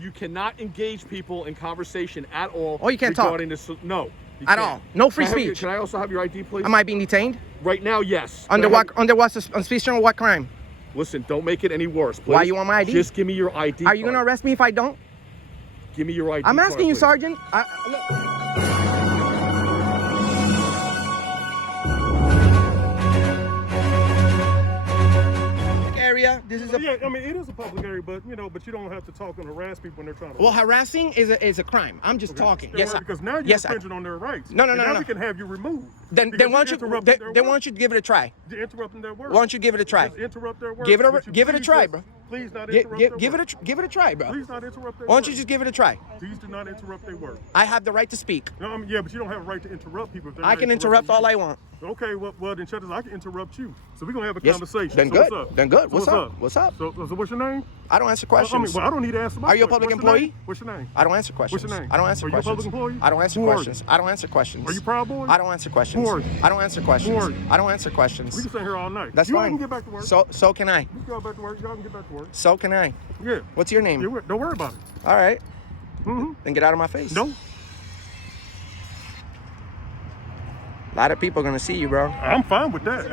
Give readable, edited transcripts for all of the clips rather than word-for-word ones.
you cannot engage people in conversation at all. Oh, you can't talk? This. No. At all? No free speech? Can I also have your ID, please? Am I being detained? Right now, yes. Under what suspicion of what crime? Listen, don't make it any worse, please. Why you want my ID? Just give me your ID. Are you going to arrest me if I don't? Give me your ID. I'm asking you, please. Sergeant. Area. This is a. Yeah, I mean it is a public area, but you don't have to talk and harass people when they're trying to. Well, harassing is a crime. I'm just talking. Yes, because now you're infringing on their rights. No. Now we can have you removed. Then why don't you give it a try? You're interrupting their work. Why don't you give it a try? Just interrupt their work. Give it a try, bro. Please not interrupt give it a try, bro. Please not interrupt their work. Why don't you just give it a try? Please do not interrupt their work. I have the right to speak. No, yeah, but you don't have a right to interrupt people. If I can interrupt all I want. Okay, well then, Chuck, I can interrupt you. So we're gonna have a conversation. Then so good. Then good. What's up? What's up? So what's your name? I don't answer questions. I don't need to answer. Are you a public employee? What's your name? I don't answer questions. What's your name? I don't answer questions. Are you a public employee? I don't answer questions. I don't answer questions. Are you Proud Boy? I don't answer questions. Who are you? I don't answer questions. Who are you? I don't answer questions. We can stay here all night. That's you fine. You can get back to work. So can I. You can go back to work. Y'all can get back to work. So can I. Yeah. What's your name? Don't worry about it. All right. Mm-hmm. Then get out of my face. No. A lot of people are gonna see you, bro. I'm fine with that.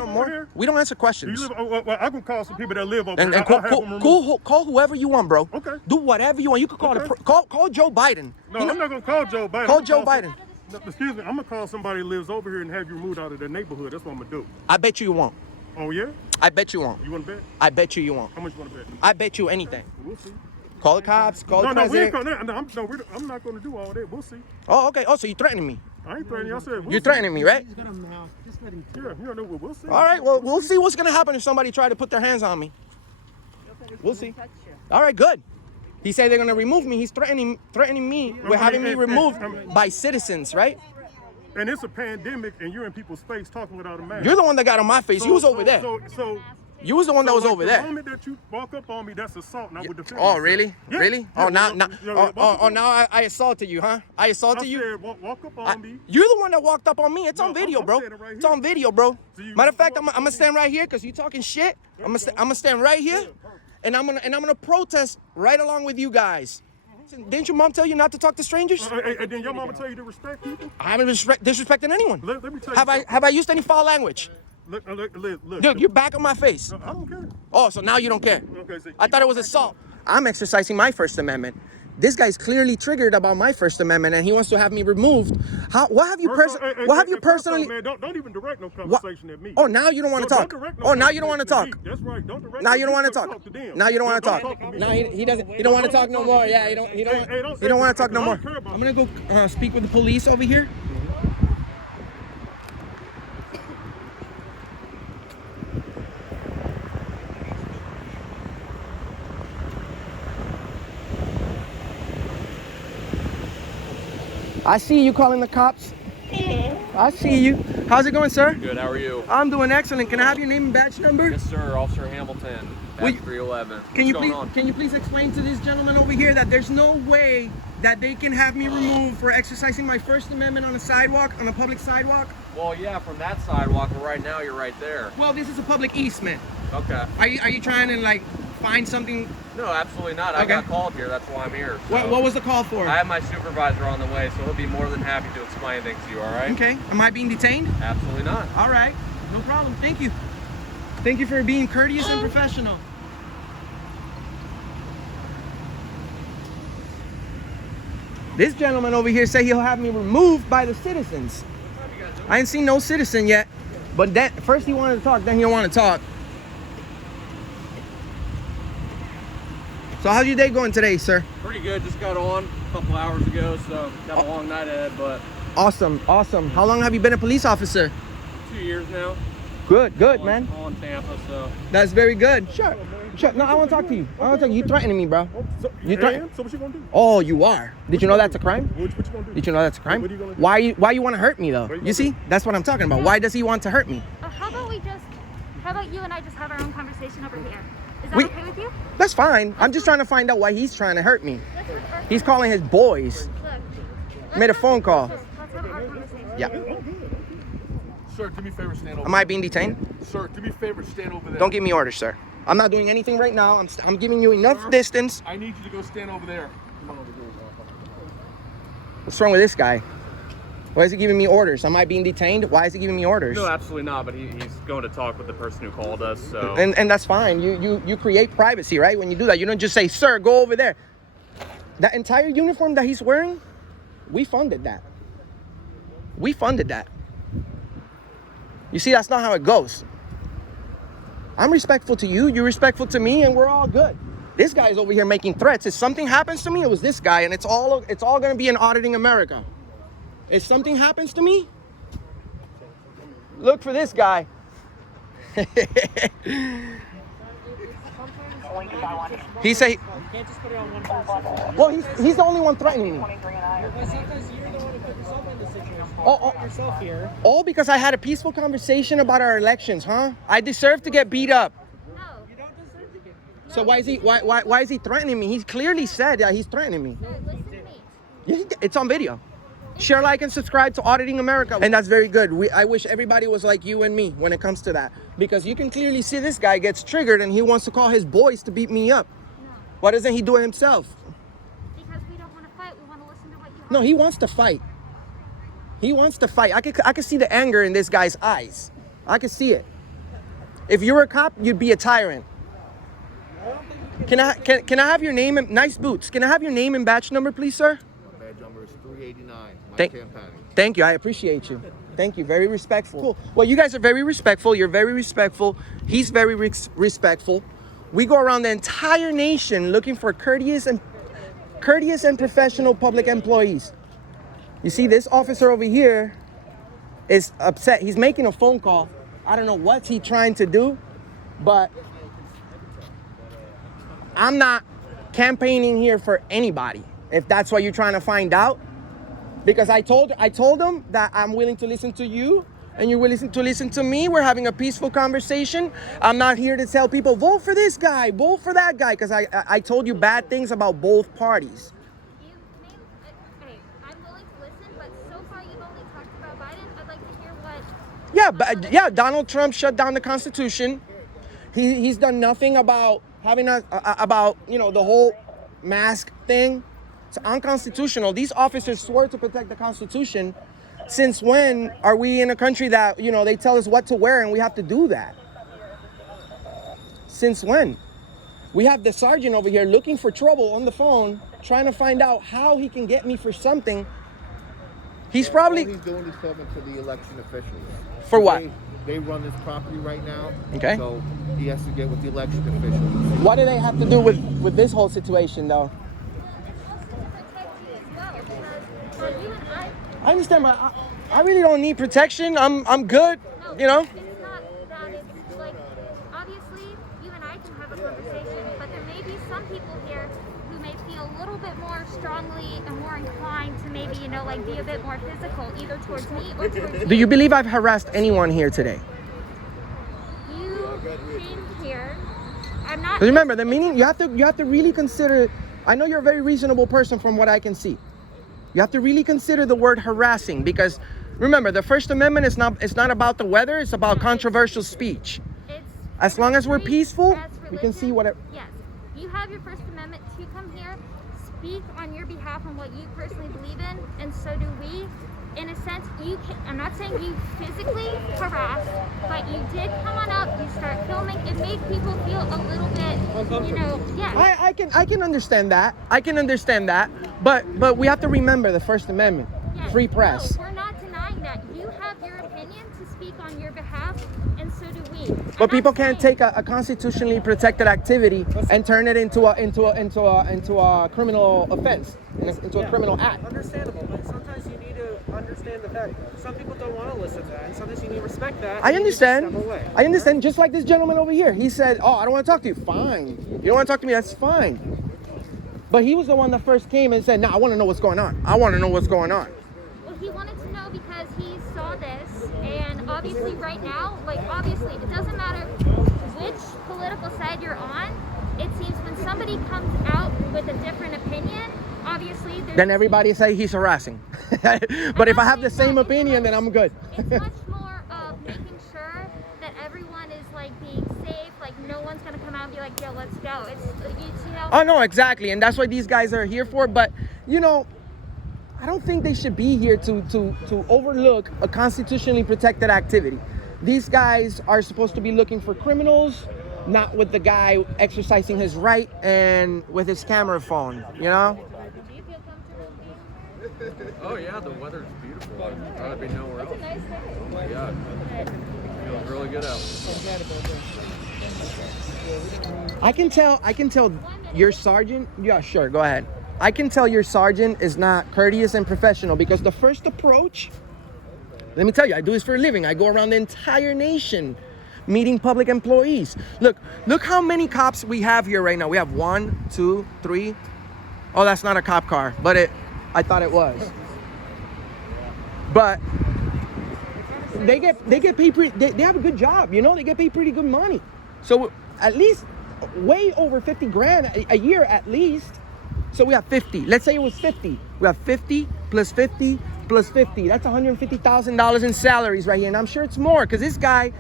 We don't answer questions. I can call some people that live over and there. Call whoever you want, bro. Okay. Do whatever you want. You can call call Joe Biden. No, I'm not gonna call Joe Biden. Call Joe Biden. Excuse me. I'm gonna call somebody who lives over here and have you removed out of their neighborhood. That's what I'm gonna do. I bet you won't. Oh yeah? I bet you won't. You wanna bet? I bet you won't. How much you wanna bet? I bet you anything. We'll see. Call the cops. Call the president. I'm not gonna do all that. We'll see. Oh, okay. Oh, so you're threatening me? I ain't threatening you. I said you're threatening me, right? Yeah, you know, we'll see. All right. Well, we'll see what's gonna happen if somebody try to put their hands on me. We'll see. All right. Good. He said they're gonna remove me. He's threatening me with having me removed by citizens, right? And it's a pandemic, and you're in people's face talking without a mask. You're the one that got on my face. You was over there. You was the one that was over there. The moment that you walk up on me, that's assault. Now with the oh, really? Yeah. Really? Yeah. Oh, now I assaulted you, huh? I assaulted you? Said, walk up on me. You're the one that walked up on me. It's on video, bro. Right, it's on video, bro. Matter of fact, I'm gonna stand right here because you talking shit. I'm gonna stand right here, and I'm gonna protest right along with you guys. Didn't your mom tell you not to talk to strangers? And then your mama tell you to respect people? I haven't disrespecting anyone. Let me tell you have I used any foul language? Look. Dude, you're back on my face. I don't care. Oh, so now you don't care. Okay, so I thought it was assault. I'm exercising my First Amendment. This guy's clearly triggered about my First Amendment, and he wants to have me removed. What have you personally? Man, don't even direct no conversation at me. Oh, now you don't want to talk. Now you don't want to talk. That's right. Don't direct. Now you don't want to talk. Now you don't want to talk. Now he doesn't. He don't want to talk no more. Yeah, he don't want to talk no more. I'm gonna go speak with the police over here. I see you calling the cops. I see you. How's it going, sir? Good, how are you? I'm doing excellent. Can I have your name and badge number? Yes, sir. Officer Hamilton, badge 311. Can you please explain to this gentleman over here that there's no way that they can have me removed for exercising my First Amendment on a sidewalk, on a public sidewalk? Well, yeah, from that sidewalk, but right now you're right there. Well, this is a public easement. Okay. Are you trying to like find something? No, absolutely not. I got called here. That's why I'm here. So what was the call for? I have my supervisor on the way, so he'll be more than happy to explain things to you, all right? Okay. Am I being detained? Absolutely not. All right. No problem. Thank you. Thank you for being courteous and professional. This gentleman over here said he'll have me removed by the citizens. I ain't seen no citizen yet, but first he wanted to talk, then he don't want to talk. So how's your day going today, sir? Pretty good. Just got on a couple hours ago, so got a long night ahead, but... Awesome. How long have you been a police officer? 2 years now. Good, man. All in Tampa, so... That's very good. Sure. No, I want to talk to you. You threatening me, bro. So what you gonna do? Oh, you are. Did you know that's a crime? What you gonna do? Did you know that's a crime? What are you gonna do? Why you want to hurt me though? You see? That's what I'm talking about. Why does he want to hurt me? How about you and I just have our own conversation over here? Is that okay with you? That's fine. I'm just trying to find out why he's trying to hurt me. He's calling his boys. Made a phone call. Let's have our conversation. Yeah. Sir, do me a favor, stand over Am I being detained? Sir, do me a favor, stand over there. Don't give me orders, sir. I'm not doing anything right now. I'm giving you enough distance. I need you to go stand over there. What's wrong with this guy? Why is he giving me orders? Am I being detained? Why is he giving me orders? No, absolutely not. But he's going to talk with the person who called us. So. And that's fine. You create privacy, right? When you do that, you don't just say, "Sir, go over there." That entire uniform that he's wearing, we funded that. We funded that. You see, that's not how it goes. I'm respectful to you. You're respectful to me, and we're all good. This guy's over here making threats. If something happens to me, it was this guy, and it's all going to be in Auditing America. If something happens to me, look for this guy. He say, well, he's the only one threatening me. Oh, because I had a peaceful conversation about our elections, huh? I deserve to get beat up. No. So why is he threatening me? He clearly said that he's threatening me. Sir, listen to me. Yeah, it's on video. Share, like, and subscribe to Auditing America. And that's very good. I wish everybody was like you and me when it comes to that. Because you can clearly see this guy gets triggered and he wants to call his boys to beat me up. No. Why doesn't he do it himself? Because we don't want to fight. We want to listen to what you have. No, he wants to fight. He wants to fight. I could see the anger in this guy's eyes. I could see it. If you were a cop, you'd be a tyrant. Can I have your name and nice boots? Can I have your name and badge number, please, sir? Badge number is 389. Thank you. I appreciate you. Thank you. Very respectful. Cool. Well, you guys are very respectful. You're very respectful. He's very respectful. We go around the entire nation looking for courteous and professional public employees. You see, this officer over here is upset. He's making a phone call. I don't know what's he trying to do, but I'm not campaigning here for anybody, if that's what you're trying to find out. Because I told him that I'm willing to listen to you and you're willing to listen to me. We're having a peaceful conversation. I'm not here to tell people, vote for this guy, vote for that guy, because I told you bad things about both parties. Okay, I'm willing to listen, but so far you've only talked about Biden. I'd like to hear what... Yeah, Donald Trump shut down the Constitution. He's done nothing about having the whole mask thing. It's unconstitutional. These officers swore to protect the Constitution. Since when are we in a country that, they tell us what to wear and we have to do that? Since when? We have the sergeant over here looking for trouble on the phone, trying to find out how he can get me for something. He's probably... All he's doing is talking to the election officials. For what? They run this property right now. Okay. So he has to get with the election officials. What do they have to do with this whole situation, though? I understand, but I really don't need protection. I'm good, No, it's not that. It's like, obviously, you and I can have a conversation, but there may be some people here who may feel a little bit more strongly and more inclined to maybe, be a bit more physical, either towards me or towards you. Do you believe I've harassed anyone here today? You came here. I'm not... Remember, the meaning, you have to really consider, I know you're a very reasonable person from what I can see. You have to really consider the word harassing, because remember, the First Amendment is not about the weather, it's about controversial speech. As long as we're peaceful, we can see whatever. Yes, you have your First Amendment to come here, speak on your behalf on what you personally believe in, and so do we. In a sense, I'm not saying you physically harassed, but you did come on up, you start filming. It made people feel a little bit, yeah. I can understand that. I can understand that. But we have to remember the First Amendment, Yes. free press. No, we're not denying that. You have your opinion to speak on your behalf, and so do we. But people can't take a constitutionally protected activity and turn it into a criminal offense, into a criminal act. Understandable, but sometimes you need to understand the fact some people don't want to listen to that, and sometimes you need to respect that. I and you need to understand. step away. I understand. Just like this gentleman over here, he said, "Oh, I don't want to talk to you." Fine. You don't want to talk to me? That's fine. But he was the one that first came and said, "No, I want to know what's going on. I want to know what's going on." Well, he wanted to know because he saw this, and obviously right now, obviously, it doesn't matter which political side you're on. It seems when somebody comes out with a different opinion, obviously, Then everybody say he's harassing. But if I have the same opinion, then I'm good. It's much more of making sure that everyone is being safe. No one's gonna come out and be like, yo, let's go. You know. Oh no, exactly, and that's what these guys are here for. But you know, I don't think they should be here to overlook a constitutionally protected activity. These guys are supposed to be looking for criminals, not with the guy exercising his right and with his camera phone. You know. Do you feel comfortable being here? Oh yeah, the weather's beautiful. I'd rather be nowhere It's a else. nice day. Oh my God, feels really good out. I can tell your sergeant, yeah, sure, go ahead. I can tell your sergeant is not courteous and professional because the first approach, let me tell you, I do this for a living. I go around the entire nation meeting public employees. Look how many cops we have here right now. We have 1, 2, 3. Oh, that's not a cop car, but I thought it was. But they get paid they have a good job, you know, they get paid pretty good money. So at least way over 50 grand a year at least. So we have 50. Let's say it was 50. We have 50 plus 50 plus 50. That's $150,000 in salaries right here. And I'm sure it's more because this guy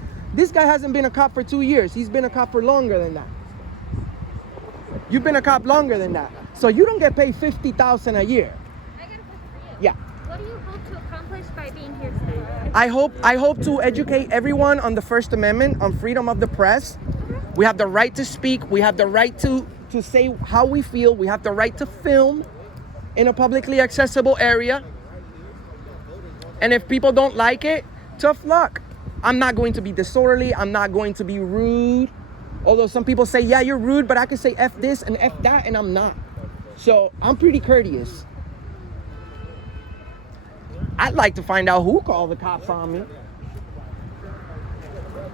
hasn't been a cop for 2 years. He's been a cop for longer than that. You've been a cop longer than that. So you don't get paid $50,000 a year. I got a question for you. Yeah. What do you hope to accomplish by being here today? I hope to educate everyone on the First Amendment, on freedom of the press. We have the right to speak. We have the right to say how we feel. We have the right to film in a publicly accessible area. And if people don't like it, tough luck. I'm not going to be disorderly. I'm not going to be rude. Although some people say, yeah, you're rude, but I can say F this and F that, and I'm not. So I'm pretty courteous. I'd like to find out who called the cops on me.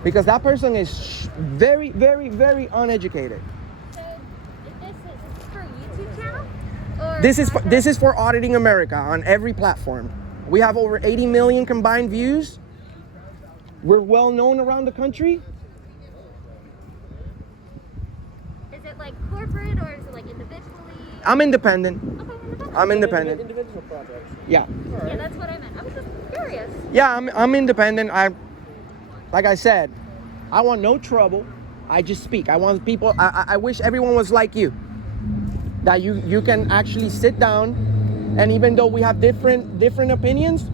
Because that person is very, very, very uneducated. So, is this for a YouTube channel? Or This is for Auditing America on every platform. We have over 80 million combined views. We're well known around the country. Is it like corporate or is it like individually? I'm independent. Okay, independent. I'm independent. Individual projects. Yeah. Yeah, that's what I meant. I was just curious. Yeah, I'm independent. Like I said, I want no trouble. I just speak. I want people. I wish everyone was like you. That you can actually sit down, and even though we have different opinions,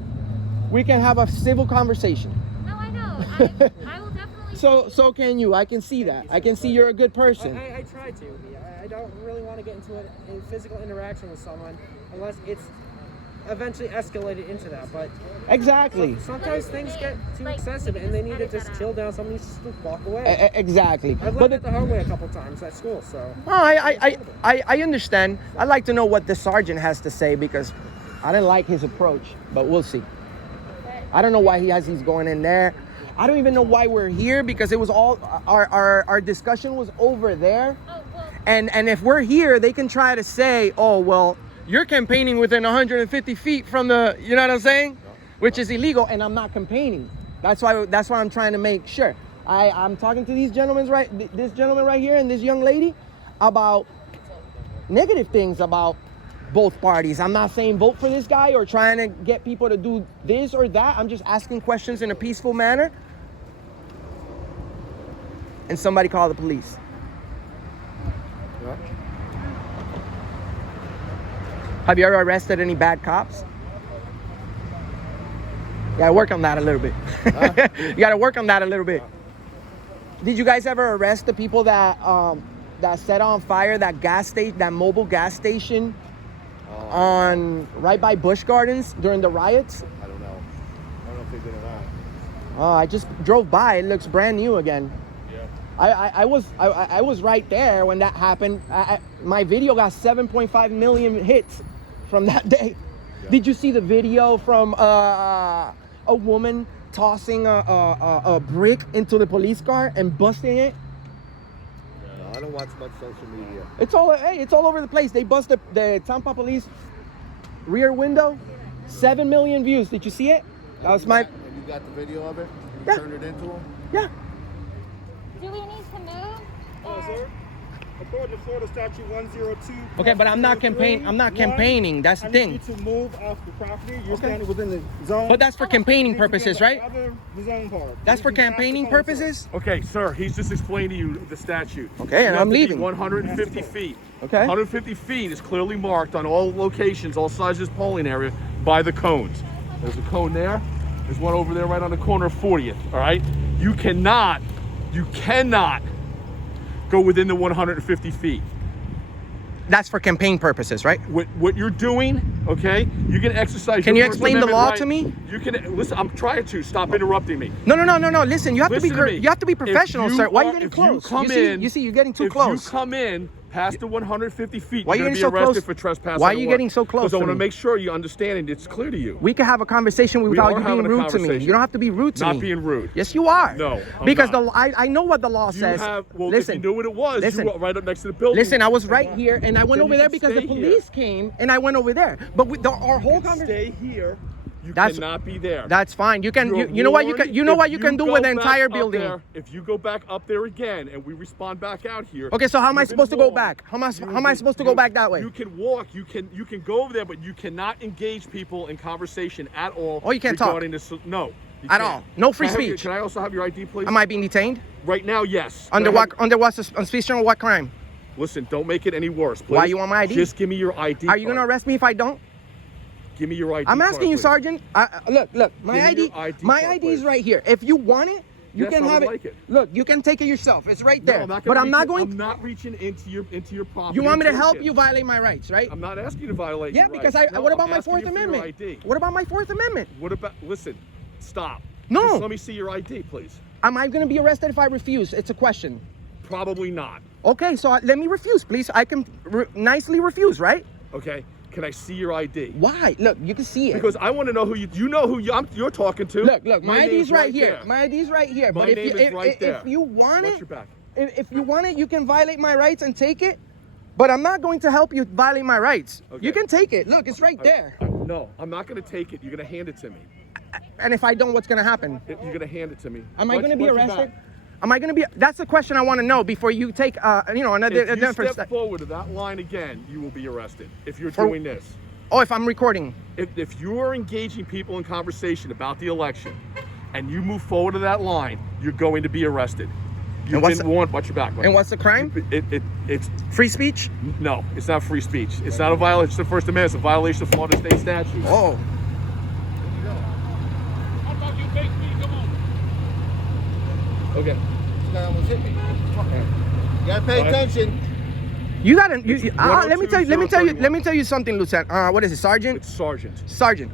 we can have a civil conversation. No, I know. I will definitely. So can you? I can see that. I can see you're a good person. I try to. I don't really want to get into a physical interaction with someone unless it's eventually escalated into that. But Exactly. sometimes things get too excessive and they need to just chill down. Somebody needs to just walk away. Exactly. I've But learned it the hard way a couple times at school. So I understand. I'd like to know what the sergeant has to say because I didn't like his approach, but we'll see. I don't know why he's going in there. I don't even know why we're here because it was all our discussion was over there. Oh, well, And if we're here, they can try to say, oh, well, you're campaigning within 150 feet from the, you know what I'm saying? Which is illegal, and I'm not campaigning. That's why I'm trying to make sure. I'm talking to this gentleman right here and this young lady about negative things about both parties. I'm not saying vote for this guy or trying to get people to do this or that. I'm just asking questions in a peaceful manner. And somebody call the police. Yeah. Have you ever arrested any bad cops? You gotta work on that a little bit. You gotta work on that a little bit. Did you guys ever arrest the people that set on fire that mobile gas station on right by Busch Gardens during the riots? I don't know. I don't know if they did or not. Oh, I just drove by. It looks brand new again. Yeah. I was right there when that happened. My video got 7.5 million hits from that day. Yeah. Did you see the video from a woman tossing a brick into the police car and busting it? No, I don't watch much social media. It's all over the place. They busted the Tampa police rear window. 7 million views. Did you see it? That was my. And you got the video of it? You Yeah. turned it into them? Yeah. do we need to move? Oh, sir? According to Florida Statute 102. Okay, but I'm not campaigning. That's the thing. I need you to move off the property. You're standing within the zone. But that's for campaigning purposes, right? The zone part. That's for campaigning purposes? Okay, sir, he's just explained to you the statute. Okay, and I'm leaving. 150 feet. Okay. 150 feet is clearly marked on all locations, all sides of this polling area by the cones. There's a cone there. There's one over there right on the corner of 40th, all right? You cannot go within the 150 feet. That's for campaign purposes, right? What you're doing, okay? You can exercise. Can your you First explain the Amendment law right. to me? You can listen. I'm trying to stop interrupting me. No. Listen, you have Listen to me. you have to be professional, If you sir. Why are you are- getting if you close? come You see, you're getting too if close. you come in past the 150 feet, Why are you're you going to be getting so arrested close? for trespassing. Why are you getting so close Because I to want to me? make sure you understand and it's clear to you. We can have a conversation without are you being having a rude to me. conversation. You don't have to be rude to me. Not being rude. Yes, you are. No, I'm because not. I know what the law says. Well, listen, if you knew what it was, listen, you were right up next to the building. Listen, I was right here, and I went Then over you there can because the stay police came, and I went over there. But our whole conversation. Stay here. You That's- cannot be there. That's fine. You can. You're You know what you warned. can. You know If what you can do go with the back entire up building. there- if you go back up there again and we respond back out here. Okay, so how am I you've been supposed to go warned. back? How am I supposed to go back that way? You can walk. You can go over there, but you cannot engage people in conversation at all. Oh, you can't talk? regarding this. No. You At can't. all. No free Can I have your- speech. Can I also have your ID, please? Am I being detained? Right now, yes. Under Can I what? have- Under what? Suspicion of what crime? Listen, don't make it any worse, please. Why you want my ID? Just give me your ID. Are you gonna arrest me if I don't? Give me your ID. I'm asking card, you, please. Sergeant. Look. My Give me ID. your ID My card, ID is please. right here. If you want it, you Yes, can I have would it. like it. Look, you can take it yourself. It's right No, there. I'm not but gonna I'm not reach in- going. I'm not reaching into your property. You want me to help taking you it. violate my rights, right? I'm not asking you to violate. Yeah, your because rights. No, what I'm about my asking Fourth you for your Amendment? ID. What about my Fourth Amendment? What about? Listen, stop. No. Just let me see your ID, please. Am I going to be arrested if I refuse? It's a question. Probably not. Okay, so let me refuse, please. I can nicely refuse, right? Okay. Can I see your ID? Why? Look, you can see it. Because I want to know who you know who you're talking to. Look, my name's ID's right here. there. My ID's right here. My But if name you is right there. if you want Watch it, your back. if you want it, you can violate my rights and take it. But I'm not going to help you violate my rights. Okay. You can take it. Look, it's right there. No, I'm not going to take it. You're going to hand it to me. And if I don't, what's going to happen? You're going to hand it to me. Am I going to be Watch your arrested? back. Am I going to be? That's the question I want to know before you take, another If you different step forward to that line again, you will be arrested. If you're For- doing this. Oh, if I'm recording. If you are engaging people in conversation about the election and you move forward to that line, you're going to be arrested. You've what's been the- warned. Watch your back. And what's the crime? It's Free speech? no, it's not free speech. It's not a violation of the First Amendment. It's a violation of Florida state statutes. Oh. Okay. This guy almost hit me. You gotta pay Alright. attention. You gotta. It's Let me tell you. Let me tell you. 102, Let me tell you something, Lieutenant. What is it, Sergeant? It's sergeant. Sergeant.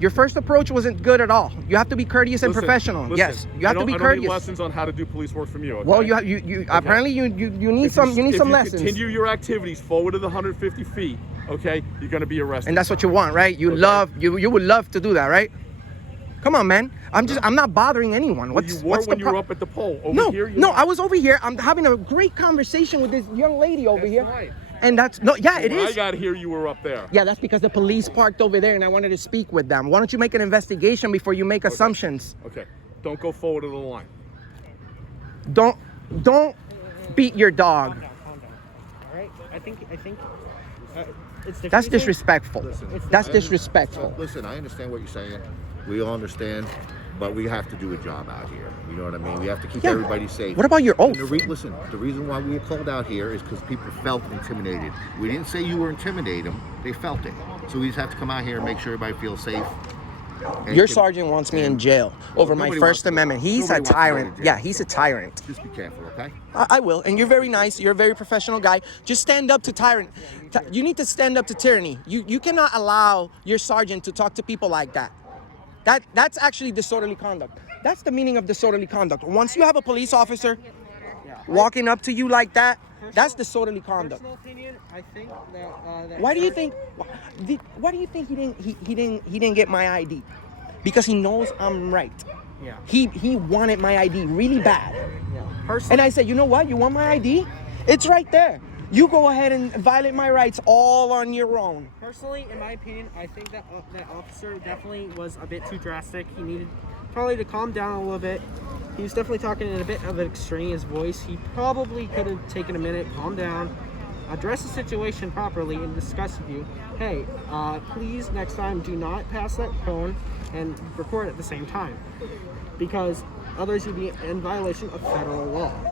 Your first approach wasn't good at all. You have to be courteous and Listen, professional. listen, Yes, you have to be I don't need courteous. lessons on how to do police work from you. Okay? Well, you apparently you need If some if lessons. Continue your activities forward to the 150 feet. Okay, you're going to be arrested. And that's what you want, right? You Okay. you would love to do that, right? Come on, man. I'm not bothering anyone. Well, you were what's the when you were pro- up at the pole. Over No, here, you're no, not. I was over here. I'm having a great conversation with this young lady over That's here. fine. And that's no, yeah, it When I is. got here, you were up there. Yeah, that's because the police parked over there and I wanted to speak with them. Why don't you make an investigation before you make assumptions? Okay, don't go forward to the line. Don't beat your dog. Calm down. All right. I think it's That's diffusing. disrespectful. Listen, That's I disrespectful. Listen, I understand what you're saying. We all understand, but we have to do a job out here. You know what I mean? We have to keep Yeah. everybody safe. What about your And oath? listen, the reason why we were called out here is because people felt intimidated. We didn't say you were intimidating them; they felt it. So we just have to come out here and make sure everybody feels safe. And Your can- sergeant wants me in jail over my Nobody First wants to- Amendment. He's a nobody wants to go to tyrant. jail. Yeah, he's a tyrant. Just be careful, okay? I will. And you're very nice. You're a very professional guy. Just stand up to tyrant. You need to stand up to tyranny. You cannot allow your sergeant to talk to people like that. That's actually disorderly conduct. That's the meaning of disorderly conduct. Once you have a police officer walking up to you like that, that's disorderly conduct. Personal opinion, I think that. Why do you think? Why do you think he didn't get my ID? Because he knows I'm right. Yeah. He wanted my ID really bad. Yeah. Personally, And I said, you know what? You want my ID? It's right there. You go ahead and violate my rights all on your own. Personally, in my opinion, I think that that officer definitely was a bit too drastic. He needed probably to calm down a little bit. He was definitely talking in a bit of an extraneous voice. He probably could have taken a minute, calm down, address the situation properly, and discuss with you, hey, please next time do not pass that cone and record at the same time, because otherwise you'd be in violation of federal law.